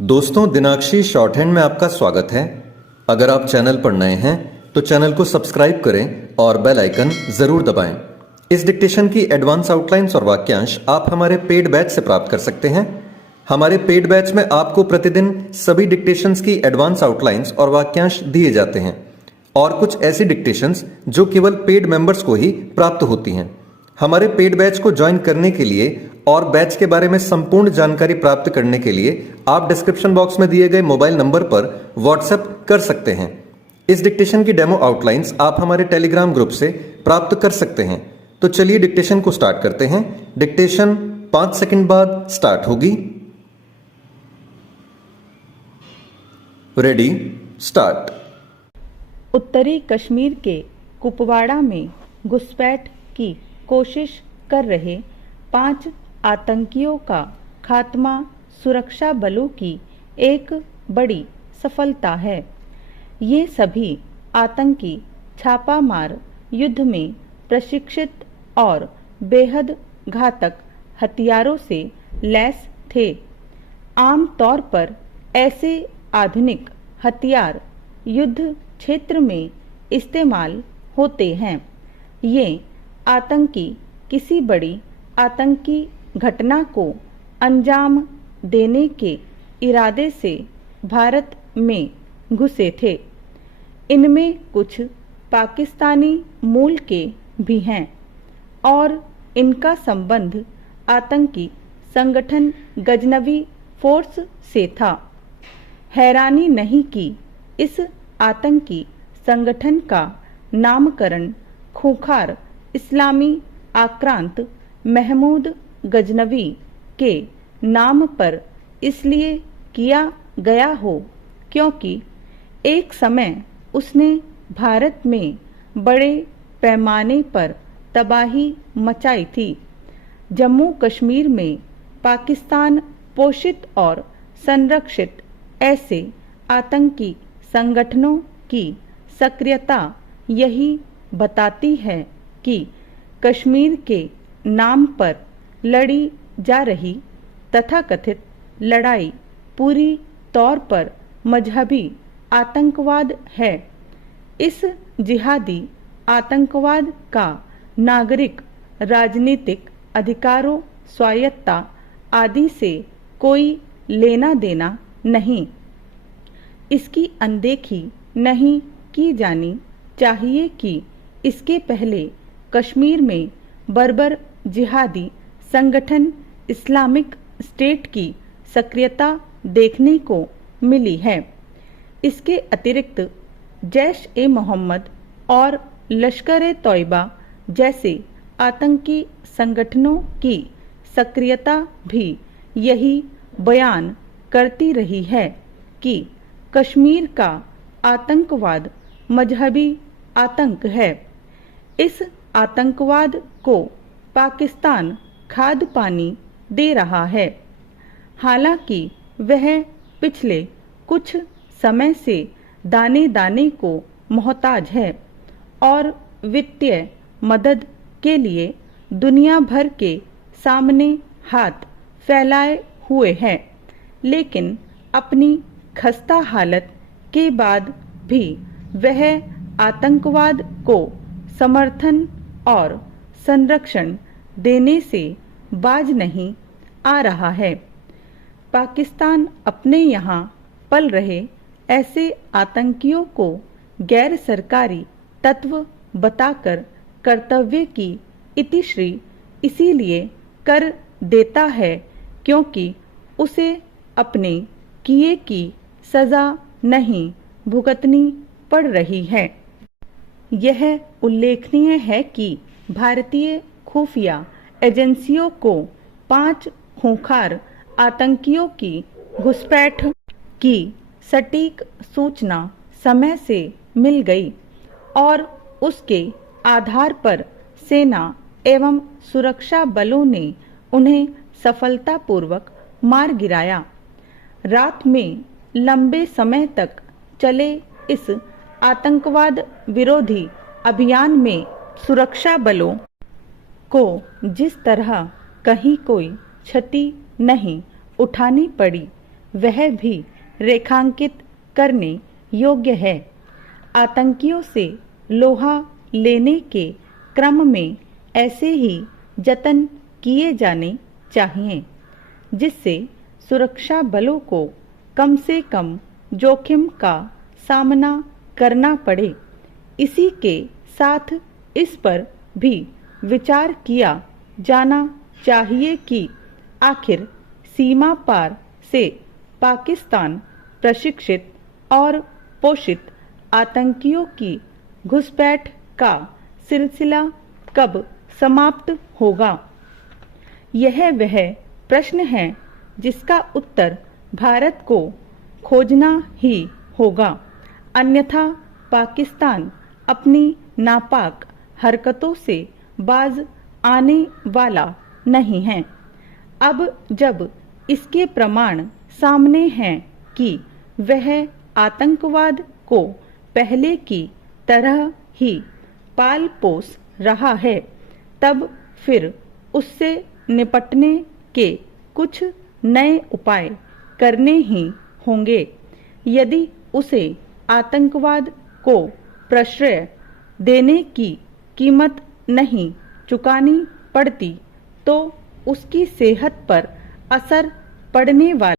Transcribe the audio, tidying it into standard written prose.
दोस्तों, दिनाक्षी short hand में आपका स्वागत है। अगर आप चैनल पर नए हैं तो चैनल को सब्सक्राइब करें और बेल आइकन जरूर दबाएं। इस डिक्टेशन की एडवांस आउटलाइंस और वाक्यांश आप हमारे पेड बैच से प्राप्त कर सकते हैं। हमारे पेड बैच में आपको प्रतिदिन सभी डिक्टेशंस की एडवांस आउटलाइंस और वाक्यांश दिए जाते हैं और कुछ ऐसी डिक्टेशंस जो केवल पेड मेंबर्स को ही प्राप्त होती हैं। हमारे पेड बैच को ज्वाइन करने के लिए और बैच के बारे में संपूर्ण जानकारी प्राप्त करने के लिए आप डिस्क्रिप्शन बॉक्स में दिए गए मोबाइल नंबर पर व्हाट्सएप कर सकते हैं। इस डिक्टेशन की डेमो आउटलाइंस आप हमारे टेलीग्राम ग्रुप से प्राप्त कर सकते हैं। तो चलिए डिक्टेशन को स्टार्ट करते हैं। डिक्टेशन 5 सेकंड बाद स्टार्ट होगी। Ready, start. उत्तरी कश्मीर के कुपवाड़ा में घुसपैठ की कोशिश कर रहे 5 आतंकियों का खात्मा सुरक्षा बलों की एक बड़ी सफलता है। ये सभी आतंकी छापामार युद्ध में प्रशिक्षित और बेहद घातक हथियारों से लैस थे। आम तौर पर ऐसे आधुनिक हथियार युद्ध क्षेत्र में इस्तेमाल होते हैं। ये आतंकी किसी बड़ी आतंकी घटना को अंजाम देने के इरादे से भारत में घुसे थे। इनमें कुछ पाकिस्तानी मूल के भी हैं और इनका संबंध आतंकी संगठन गजनवी फोर्स से था। हैरानी नहीं कि इस आतंकी संगठन का नामकरण खूंखार इस्लामी आक्रांत महमूद गजनवी के नाम पर इसलिए किया गया हो क्योंकि एक समय उसने भारत में बड़े पैमाने पर तबाही मचाई थी। जम्मू कश्मीर में पाकिस्तान पोषित और संरक्षित ऐसे आतंकी संगठनों की सक्रियता यही बताती है कि कश्मीर के नाम पर लड़ी जा रही तथाकथित लड़ाई पूरी तौर पर मजहबी आतंकवाद है। इस जिहादी आतंकवाद का नागरिक राजनीतिक अधिकारों, स्वायत्तता आदि से कोई लेना देना नहीं। इसकी अनदेखी नहीं की जानी चाहिए कि इसके पहले कश्मीर में बर्बर जिहादी संगठन इस्लामिक स्टेट की सक्रियता देखने को मिली है। इसके अतिरिक्त जैश ए मोहम्मद और लश्कर ए तौयबा जैसे आतंकी संगठनों की सक्रियता भी यही बयान करती रही है कि कश्मीर का आतंकवाद मजहबी आतंक है। इस आतंकवाद को पाकिस्तान खाद पानी दे रहा है। हालांकि वह पिछले कुछ समय से दाने दाने को मोहताज है और वित्तीय मदद के लिए दुनिया भर के सामने हाथ फैलाए हुए है, लेकिन अपनी खस्ता हालत के बाद भी वह आतंकवाद को समर्थन और संरक्षण देने से बाज नहीं आ रहा है। पाकिस्तान अपने यहाँ पल रहे ऐसे आतंकियों को गैर सरकारी तत्व बताकर कर्तव्य की इतिश्री इसीलिए कर देता है क्योंकि उसे अपने किए की सजा नहीं भुगतनी पड़ रही है। यह उल्लेखनीय है कि भारतीय खुफिया एजेंसियों को 5 खूंखार आतंकियों की घुसपैठ की सटीक सूचना समय से मिल गई और उसके आधार पर सेना एवं सुरक्षा बलों ने उन्हें सफलतापूर्वक मार गिराया। रात में लंबे समय तक चले इस आतंकवाद विरोधी अभियान में सुरक्षा बलों को जिस तरह कहीं कोई क्षति नहीं उठानी पड़ी, वह भी रेखांकित करने योग्य है। आतंकियों से लोहा लेने के क्रम में ऐसे ही जतन किए जाने चाहिए जिससे सुरक्षा बलों को कम से कम जोखिम का सामना करना पड़े। इसी के साथ इस पर भी विचार किया जाना चाहिए कि आखिर सीमा पार से पाकिस्तान प्रशिक्षित और पोषित आतंकियों की घुसपैठ का सिलसिला कब समाप्त होगा। यह वह प्रश्न है जिसका उत्तर भारत को खोजना ही होगा, अन्यथा पाकिस्तान अपनी नापाक हरकतों से बाज आने वाला नहीं है। अब जब इसके प्रमाण सामने हैं कि वह आतंकवाद को पहले की तरह ही पाल पोस रहा है, तब फिर उससे निपटने के कुछ नए उपाय करने ही होंगे। यदि उसे आतंकवाद को प्रश्रय देने की कीमत नहीं चुकानी पड़ती तो उसकी सेहत पर असर पड़ने वाला